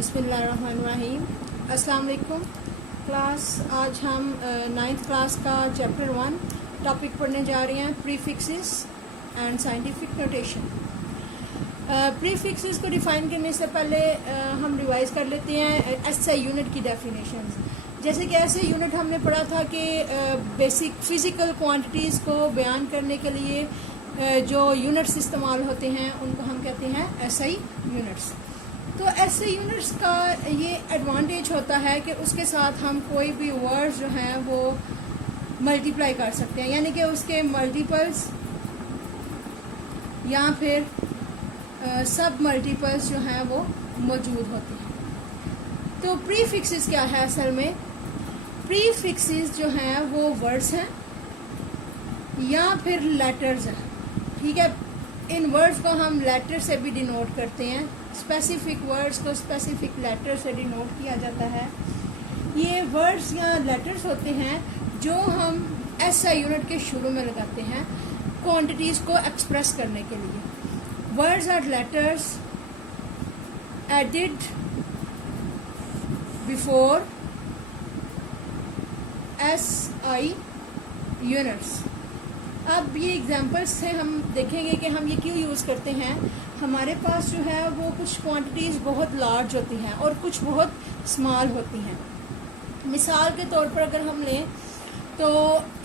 बिस्मिल्लाहिर्रहमानिर्रहीम। अस्सलाम वालेकुम क्लास। आज हम 9th क्लास का चैप्टर 1 टॉपिक पढ़ने जा रहे हैं, prefixes and scientific notation. Prefixes को डिफ़ाइन करने से पहले हम रिवाइज़ कर लेते हैं एसआई यूनिट की डेफिनेशंस। जैसे कि एसआई यूनिट हमने पढ़ा था कि बेसिक फ़िज़िकल क्वांटिटीज़ को बयान करने के लिए जो यूनिट्स इस्तेमाल होते हैं उनको हम कहते हैं एसआई यूनिट्स। तो एसआई यूनिट्स का ये एडवांटेज होता है कि उसके साथ हम कोई भी वर्ड्स जो हैं वो मल्टीप्लाई कर सकते हैं, यानी कि उसके मल्टीपल्स या फिर सब मल्टीपल्स जो हैं वो मौजूद होते हैं। तो प्रीफिक्सेस क्या है असल में? प्रीफिक्सेस जो हैं वो वर्ड्स हैं या फिर लेटर्स हैं, ठीक है। इन वर्ड्स को हम लेटर से भी डिनोट करते हैं, स्पेसिफिक वर्ड्स को स्पेसिफिक लेटर से डिनोट किया जाता है। ये वर्ड्स या लेटर्स होते हैं जो हम एसआई यूनिट के शुरू में लगाते हैं क्वांटिटीज़ को एक्सप्रेस करने के लिए। Words or letters added before SI units. अब ये एग्जांपल्स से हम देखेंगे कि हम ये क्यों यूज़ करते हैं। हमारे पास जो है वो कुछ क्वांटिटीज़ बहुत लार्ज होती हैं और कुछ बहुत स्मॉल होती हैं। मिसाल के तौर पर अगर हम लें तो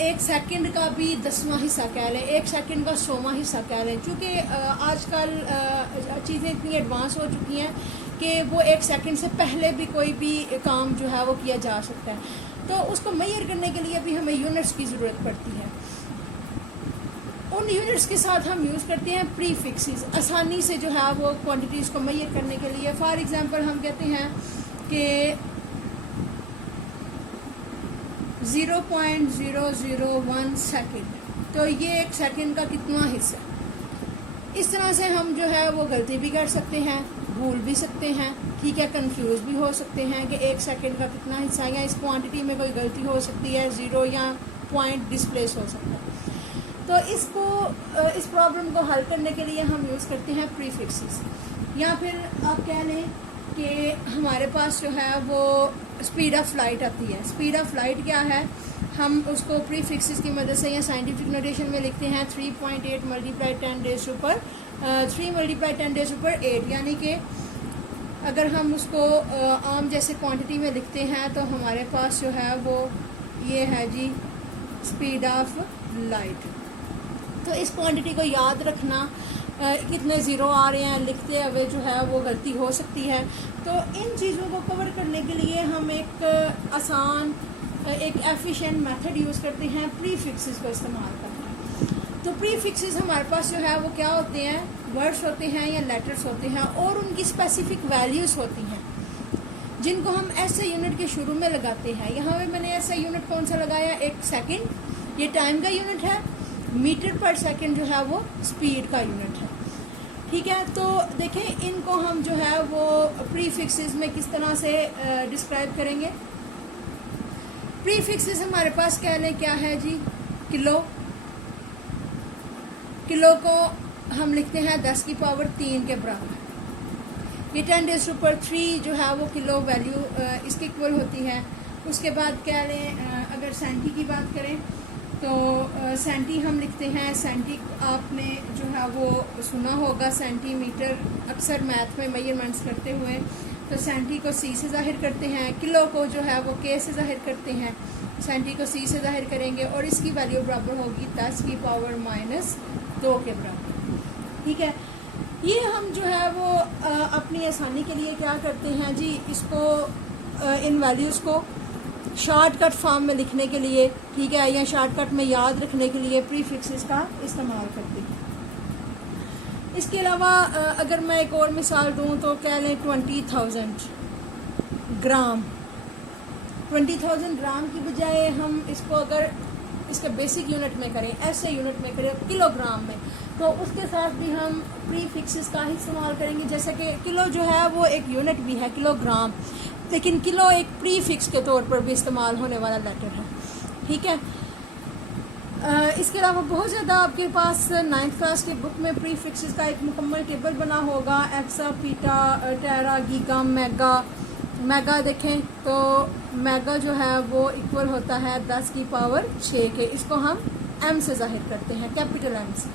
1 सेकंड का भी 10वां हिस्सा कह लें, 1 सेकंड का 100वां हिस्सा कह लें। चूँकि आजकल चीज़ें इतनी एडवांस हो चुकी हैं कि वो 1 सेकंड से पहले भी कोई भी काम जो है वो किया जा सकता है, तो उसको मेजर करने के लिए भी हमें यूनिट्स की ज़रूरत पड़ती है। उन यूनिट्स के साथ हम यूज़ करते हैं प्रीफिक्सेस, आसानी से जो है वो क्वांटिटीज़ को मेजर करने के लिए। फॉर एग्जांपल हम कहते हैं कि 0.001 सेकंड, तो ये 1 सेकंड का कितना हिस्सा। इस तरह से हम जो है वो गलती भी कर सकते हैं, भूल भी सकते हैं, ठीक है, कंफ्यूज भी हो सकते हैं कि 1 सेकंड का कितना हिस्सा, या इस क्वांटिटी में कोई गलती हो सकती है, ज़ीरो या पॉइंट डिस्प्लेस हो सकता है। तो इस प्रॉब्लम को हल करने के लिए हम यूज़ करते हैं प्रीफिक्सेस। या फिर आप कह लें कि हमारे पास जो है वो स्पीड ऑफ लाइट आती है। स्पीड ऑफ लाइट क्या है, हम उसको प्रीफिक्सेस की मदद से या साइंटिफिक नोटेशन में लिखते हैं 3.8 मल्टीप्लाई 10 रेज़ ऊपर 3 मल्टीप्लाई 10 रेज़ ऊपर 8। यानी कि अगर हम उसको आम जैसे क्वांटिटी में लिखते हैं तो हमारे पास जो है वो ये है जी स्पीड ऑफ लाइट। तो इस क्वांटिटी को याद रखना, कितने ज़ीरो आ रहे हैं लिखते हुए जो है वो गलती हो सकती है। तो इन चीज़ों को कवर करने के लिए हम एक आसान एक एफिशिएंट मेथड यूज़ करते हैं, प्रीफिक्सेस को इस्तेमाल करते हैं। तो प्रीफिक्सेस हमारे पास जो है वो क्या होते हैं, वर्ड्स होते हैं या लेटर्स होते हैं और उनकी स्पेसिफिक वैल्यूज़ होती हैं जिनको हम एसआई यूनिट के शुरू में लगाते हैं। यहाँ पे मैंने एसआई यूनिट कौन सा लगाया, 1 सेकंड, ये टाइम का यूनिट है। मीटर पर सेकंड जो है वो स्पीड का यूनिट है, ठीक है। तो देखें इनको हम जो है वो प्रीफिक्सेस में किस तरह से डिस्क्राइब करेंगे। प्रीफिक्सेस हमारे पास कह लें क्या है जी, किलो। किलो को हम लिखते हैं 10 की पावर 3 के बराबर। ये 10 रेज़ ऊपर 3 जो है वो किलो वैल्यू इसकी इक्वल होती है। उसके बाद कह लें अगर सेंटी की बात करें तो सेंटी हम लिखते हैं, सेंटी आपने जो है वो सुना होगा, सेंटीमीटर अक्सर मैथ में मेजरमेंट्स करते हुए तो सेंटी को सी से ज़ाहिर करते हैं, किलो को जो है वो के से ज़ाहिर करते हैं, सेंटी को सी से ज़ाहिर करेंगे और इसकी वैल्यू बराबर होगी 10 की पावर -2 के बराबर, ठीक है। ये हम जो है वो अपनी आसानी के लिए क्या करते हैं जी, इसको इन वैल्यूज़ को शॉर्टकट फॉर्म में लिखने के लिए, ठीक है, या शॉर्टकट में याद रखने के लिए प्रीफिक्सेस का इस्तेमाल करते हैं। इसके अलावा अगर मैं एक और मिसाल दूं तो कह लें 20,000 ग्राम। 20,000 ग्राम की बजाय हम इसको अगर इसके बेसिक यूनिट में करें, ऐसे यूनिट में करें किलोग्राम में, तो उसके साथ भी हम प्रीफिक्सेस का ही इस्तेमाल करेंगे। जैसे कि किलो जो है वो एक यूनिट भी है, किलोग्राम, लेकिन किलो एक प्रीफिक्स के तौर पर भी इस्तेमाल होने वाला लेटर है, ठीक है। इसके अलावा बहुत ज़्यादा आपके पास 9th क्लास की बुक में प्री फिक्सेस का एक मुकम्मल टेबल बना होगा। एक्सा, पीटा, टेरा, गीगा, मेगा देखें तो मेगा जो है वो इक्वल होता है 10 की पावर 6 के। इसको हम एम से जाहिर करते हैं, कैपिटल एम से।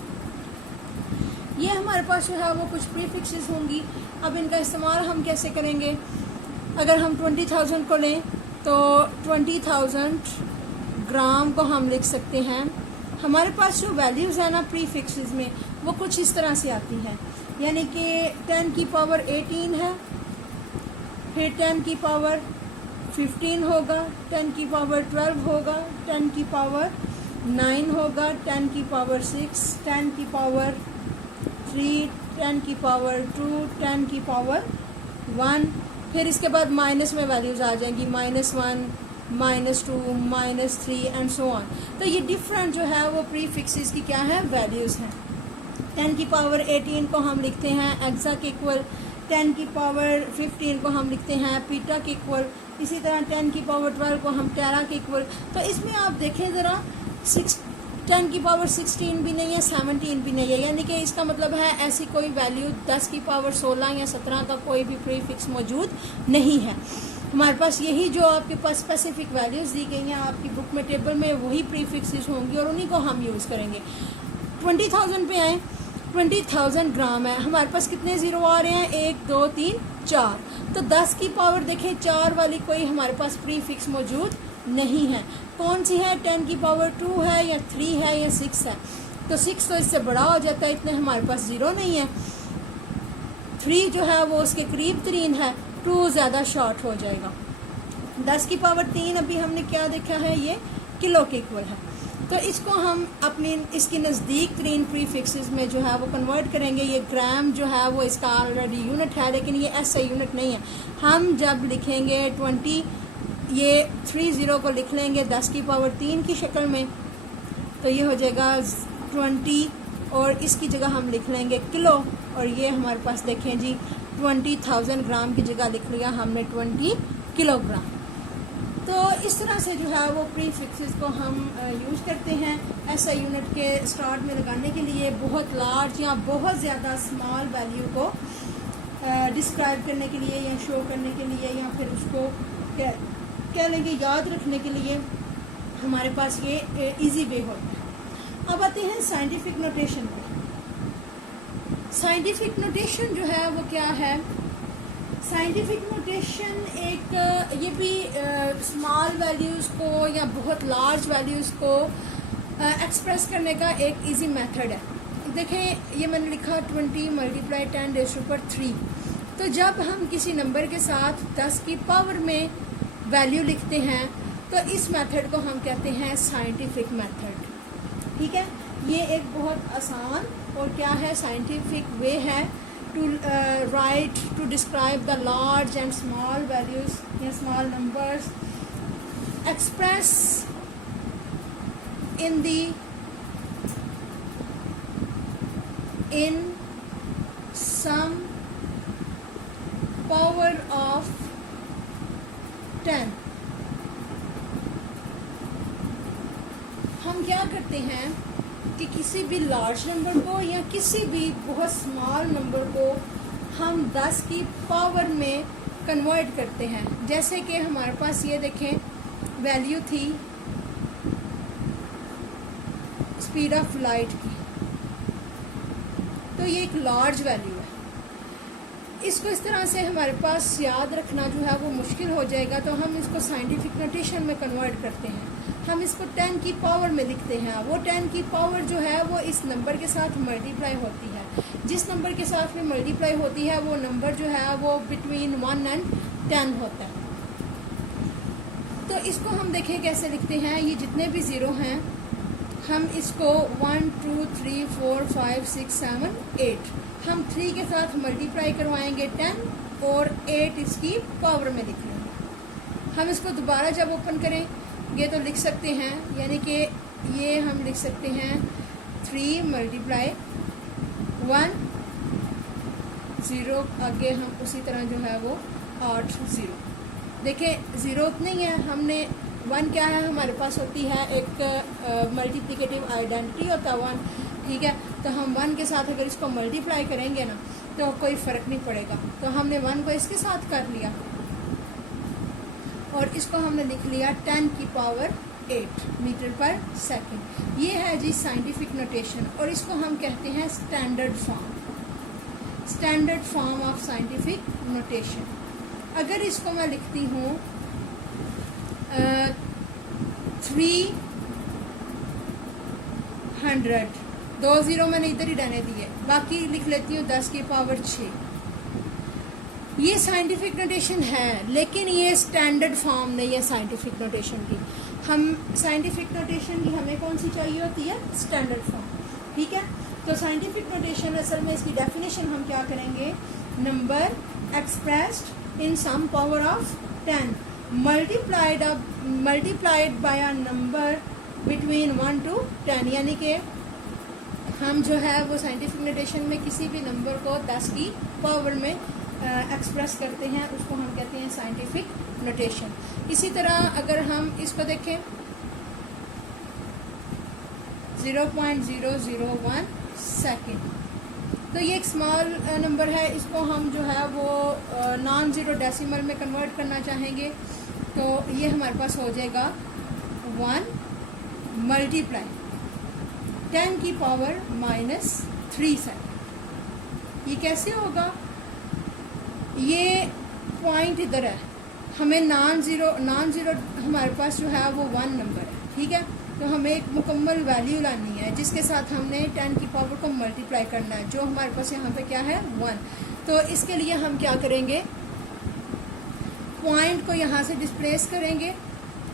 ये हमारे पास जो है वो कुछ प्री फिक्सेस होंगी। अब इनका इस्तेमाल हम कैसे करेंगे? अगर हम 20,000 को लें तो 20,000 ग्राम को हम लिख सकते हैं। हमारे पास जो वैल्यूज़ है ना प्री फिक्सेस में, वो कुछ इस तरह से आती हैं, यानी कि 10 की पावर 18 है, फिर 10 की पावर 15 होगा, 10 की पावर 12 होगा, 10 की पावर 9 होगा, 10 की पावर 6, 10 की पावर 3, 10 की पावर 2, 10 की पावर 1। फिर इसके बाद माइनस में वैल्यूज़ आ जाएंगी, -1, -2, -3 एंड सो ऑन। तो ये डिफरेंट जो है वो प्री फिक्सेस की क्या है, वैल्यूज़ हैं। 10 की पावर 18 को हम लिखते हैं एक्सा के इक्वल, 10 की पावर 15 को हम लिखते हैं पीटा के इक्वल, इसी तरह 10 की पावर 12 को हम टेरा के इक्वल। तो इसमें आप देखें ज़रा 10 की पावर 16 भी नहीं है, 17 भी नहीं है, यानी कि इसका मतलब है ऐसी कोई वैल्यू 10 की पावर 16 या 17 का कोई भी प्री फिक्स मौजूद नहीं है। हमारे पास यही जो आपके पास स्पेसिफिक वैल्यूज़ दी गई हैं आपकी बुक में टेबल में, वही प्री फिक्सेस होंगी और उन्हीं को हम यूज़ करेंगे। 20,000 पे आए, 20,000 ग्राम है, हमारे पास कितने ज़ीरो आ रहे हैं, 1 2 3 4। तो 10 की पावर देखें 4 वाली कोई हमारे पास प्री फिक्स मौजूद नहीं है। कौन सी है? 10 की पावर 2 है या 3 है या 6 है। तो 6 तो इससे बड़ा हो जाता है, इतने हमारे पास ज़ीरो नहीं है। 3 जो है वो उसके करीब तरीन है, 2 ज़्यादा शॉर्ट हो जाएगा। 10 की पावर 3 अभी हमने क्या देखा है, ये किलो के इक्वल है। तो इसको हम अपनी इसकी नज़दीक तरीन प्री फिक्सेस में जो है वो कन्वर्ट करेंगे। ये ग्राम जो है वो इसका ऑलरेडी यूनिट है, लेकिन ये ऐसा यूनिट नहीं है। हम जब लिखेंगे 20, ये 30 को लिख लेंगे 10 की पावर 3 की शक्ल में, तो ये हो जाएगा 20 और इसकी जगह हम लिख लेंगे किलो, और ये हमारे पास देखें जी 20,000 ग्राम की जगह लिख लिया हमने 20 किलोग्राम। तो इस तरह से जो है वो प्री फिक्सेस को हम यूज़ करते हैं ऐसा यूनिट के स्टार्ट में लगाने के लिए, बहुत लार्ज या बहुत ज़्यादा स्मॉल वैल्यू को डिस्क्राइब करने के लिए या शो करने के लिए, या फिर उसको कह लेंगे याद रखने के लिए हमारे पास ये इजी वे होता है। अब आते हैं साइंटिफिक नोटेशन पे। साइंटिफिक नोटेशन जो है वो क्या है? साइंटिफिक नोटेशन एक ये भी स्मॉल वैल्यूज़ को या बहुत लार्ज वैल्यूज़ को एक्सप्रेस करने का एक इजी मेथड है। देखें ये मैंने लिखा 20 × 10⁻³ तो जब हम किसी नंबर के साथ 10 की पावर में वैल्यू लिखते हैं तो इस मेथड को हम कहते हैं साइंटिफिक मेथड। ठीक है, ये एक बहुत आसान और क्या है साइंटिफिक वे है to write to describe the large and small values या small numbers express in some power of 10। हम क्या करते हैं कि किसी भी लार्ज नंबर को या किसी भी बहुत स्मॉल नंबर को हम 10 की पावर में कन्वर्ट करते हैं। जैसे कि हमारे पास ये देखें वैल्यू थी स्पीड ऑफ लाइट की, तो ये एक लार्ज वैल्यू है। इसको इस तरह से हमारे पास याद रखना जो है वो मुश्किल हो जाएगा, तो हम इसको साइंटिफिक नोटेशन में कन्वर्ट करते हैं। हम इसको 10 की पावर में लिखते हैं। वो 10 की पावर जो है वो इस नंबर के साथ मल्टीप्लाई होती है। जिस नंबर के साथ में मल्टीप्लाई होती है वो नंबर जो है वो बिटवीन 1 और 10 होता है। तो इसको हम देखें कैसे लिखते हैं। ये जितने भी ज़ीरो हैं हम इसको 1 2 3 4 5 6 7 8 हम 3 के साथ मल्टीप्लाई करवाएंगे 10 और 8 इसकी पावर में लिख लेंगे। हम इसको दोबारा जब ओपन करें ये तो लिख सकते हैं, यानी कि ये हम लिख सकते हैं 3 × 1 0 आगे हम उसी तरह जो है वो 8 0। देखें ज़ीरो नहीं है, हमने वन क्या है, हमारे पास होती है एक मल्टीप्लिकेटिव आइडेंटिटी होता है वन, ठीक है। तो हम वन के साथ अगर इसको मल्टीप्लाई करेंगे ना तो कोई फ़र्क नहीं पड़ेगा। तो हमने वन को इसके साथ कर लिया और इसको हमने लिख लिया 10 की पावर 8 मीटर पर सेकंड। ये है जी साइंटिफिक नोटेशन और इसको हम कहते हैं standard form, standard form of scientific notation. अगर इसको मैं लिखती हूँ 300, 2 ज़ीरो मैंने इधर ही रहने दिए, बाकी लिख लेती हूँ 10 की पावर 6। ये साइंटिफिक नोटेशन है लेकिन ये स्टैंडर्ड फॉर्म नहीं है साइंटिफिक नोटेशन की। हम साइंटिफिक नोटेशन की हमें कौन सी चाहिए होती है, स्टैंडर्ड फॉर्म, ठीक है। तो साइंटिफिक नोटेशन असल में इसकी डेफिनेशन हम क्या करेंगे, number expressed in some power of 10 multiplied by a number between 1 to 10, यानी कि हम जो है वो साइंटिफिक नोटेशन में किसी भी नंबर को 10 की पावर में एक्सप्रेस करते हैं, उसको हम कहते हैं साइंटिफिक नोटेशन। इसी तरह अगर हम इसको देखें 0.001 सेकेंड, तो ये एक स्मॉल नंबर है, इसको हम जो है वो नॉन ज़ीरो डेसिमल में कन्वर्ट करना चाहेंगे तो ये हमारे पास हो जाएगा 1 मल्टीप्लाई 10 की पावर -3 सेकेंड। ये कैसे होगा, ये पॉइंट इधर है, हमें नॉन ज़ीरो हमारे पास जो है वो 1 नंबर है, ठीक है। तो हमें एक मुकम्मल वैल्यू लानी है जिसके साथ हमने 10 की पावर को मल्टीप्लाई करना है, जो हमारे पास यहाँ पे क्या है 1। तो इसके लिए हम क्या करेंगे, पॉइंट को यहाँ से डिस्प्लेस करेंगे,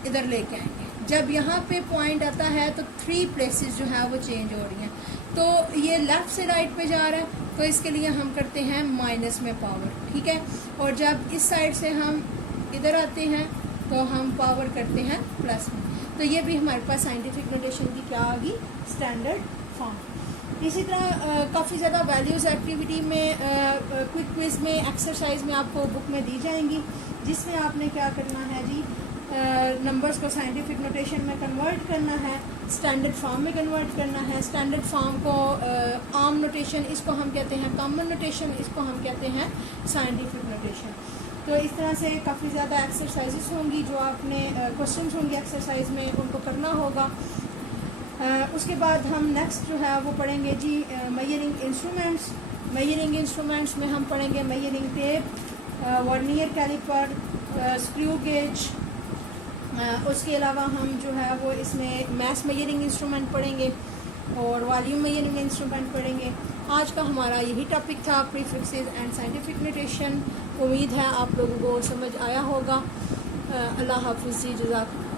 इधर लेके आएंगे। जब यहाँ पे पॉइंट आता है तो 3 प्लेसेस जो है वो चेंज हो रही हैं, तो ये लेफ़्ट से राइट पे जा रहा है, तो इसके लिए हम करते हैं माइनस में पावर, ठीक है। और जब इस साइड से हम इधर आते हैं तो हम पावर करते हैं प्लस में। तो ये भी हमारे पास साइंटिफिक नोटेशन की क्या आ गई, स्टैंडर्ड फॉर्म। इसी तरह काफ़ी ज़्यादा वैल्यूज़ एक्टिविटी में क्विक क्विज़ में एक्सरसाइज में आपको बुक में दी जाएंगी, जिसमें आपने क्या करना है जी, नंबर्स को साइंटिफिक नोटेशन में कन्वर्ट करना है, स्टैंडर्ड फॉर्म में कन्वर्ट करना है। स्टैंडर्ड फॉर्म को आम नोटेशन, इसको हम कहते हैं कॉमन नोटेशन, इसको हम कहते हैं साइंटिफिक नोटेशन। तो इस तरह से काफ़ी ज़्यादा एक्सरसाइजेस होंगी जो आपने क्वेश्चंस होंगे एक्सरसाइज में, उनको करना होगा। उसके बाद हम नेक्स्ट जो है वो पढ़ेंगे जी मेजरिंग इंस्ट्रूमेंट्स। मेजरिंग इंस्ट्रूमेंट्स में हम पढ़ेंगे measuring tape, vernier caliper, screw gauge. उसके अलावा हम जो है वो इसमें मैस मेजरिंग इंस्ट्रूमेंट पढ़ेंगे और वॉल्यूम मेजरिंग इंस्ट्रूमेंट पढ़ेंगे। आज का हमारा यही टॉपिक था, प्रीफिक्सेस एंड साइंटिफिक नोटेशन। उम्मीद है आप लोगों को समझ आया होगा। अल्लाह हाफिज़ जी, जज़ाकल्लाह।